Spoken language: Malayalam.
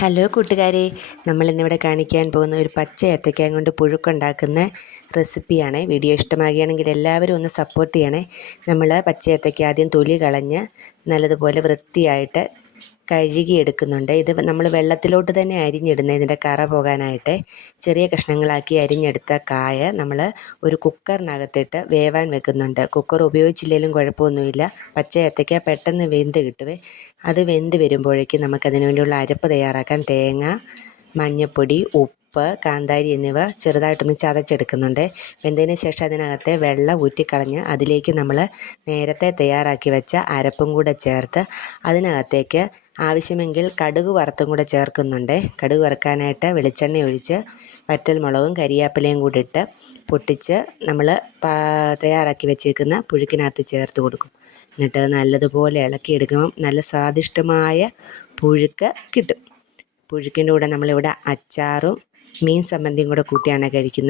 ഹലോ കൂട്ടുകാരെ, നമ്മളിന്നിവിടെ കാണിക്കാൻ പോകുന്ന ഒരു പച്ച ഏത്തയ്ക്ക കൊണ്ട് പുഴുക്കുണ്ടാക്കുന്ന റെസിപ്പിയാണ്. വീഡിയോ ഇഷ്ടമാകുകയാണെങ്കിൽ എല്ലാവരും ഒന്ന് സപ്പോർട്ട് ചെയ്യണേ. നമ്മൾ പച്ച ഏത്തയ്ക്ക ആദ്യം തൊലി കളഞ്ഞ് നല്ലതുപോലെ വൃത്തിയായിട്ട് കഴുകിയെടുക്കുന്നുണ്ട്. ഇത് നമ്മൾ വെള്ളത്തിലോട്ട് തന്നെ അരിഞ്ഞിടുന്നത് ഇതിൻ്റെ കറ പോകാനായിട്ട്. ചെറിയ കഷ്ണങ്ങളാക്കി അരിഞ്ഞെടുത്ത കായ നമ്മൾ ഒരു കുക്കറിനകത്തിട്ട് വേവാൻ വെക്കുന്നുണ്ട്. കുക്കർ ഉപയോഗിച്ചില്ലെങ്കിലും കുഴപ്പമൊന്നുമില്ല. പച്ച ഏത്തയ്ക്ക പെട്ടെന്ന് വെന്ത് കിട്ടുവേ. അത് വെന്ത് വരുമ്പോഴേക്കും നമുക്കതിന് വേണ്ടിയുള്ള അരപ്പ് തയ്യാറാക്കാൻ തേങ്ങ, മഞ്ഞൾപ്പൊടി, ഉപ്പ്, കാന്താരി എന്നിവ ചെറുതായിട്ടൊന്ന് ചതച്ചെടുക്കുന്നുണ്ട്. വെന്തതിന് ശേഷം അതിനകത്തെ വെള്ളം ഊറ്റിക്കളഞ്ഞ് അതിലേക്ക് നമ്മൾ നേരത്തെ തയ്യാറാക്കി വെച്ച അരപ്പും കൂടെ ചേർത്ത് അതിനകത്തേക്ക് ആവശ്യമെങ്കിൽ കടുക് വറുത്തും കൂടെ ചേർക്കുന്നുണ്ട്. കടുക് വറുക്കാനായിട്ട് വെളിച്ചെണ്ണ ഒഴിച്ച് വറ്റൽമുളകും കരിയാപ്പിലയും കൂടി ഇട്ട് പൊട്ടിച്ച് നമ്മൾ തയ്യാറാക്കി വെച്ചേക്കുന്ന പുഴുക്കിനകത്ത് ചേർത്ത് കൊടുക്കും. എന്നിട്ട് നല്ലതുപോലെ ഇളക്കിയെടുക്കുമ്പം നല്ല സ്വാദിഷ്ടമായ പുഴുക്ക് കിട്ടും. പുഴുക്കിൻ്റെ കൂടെ നമ്മളിവിടെ അച്ചാറും മീൻ ചമ്മന്തിയും കൂടെ കൂട്ടിയാണ് കഴിക്കുന്നത്.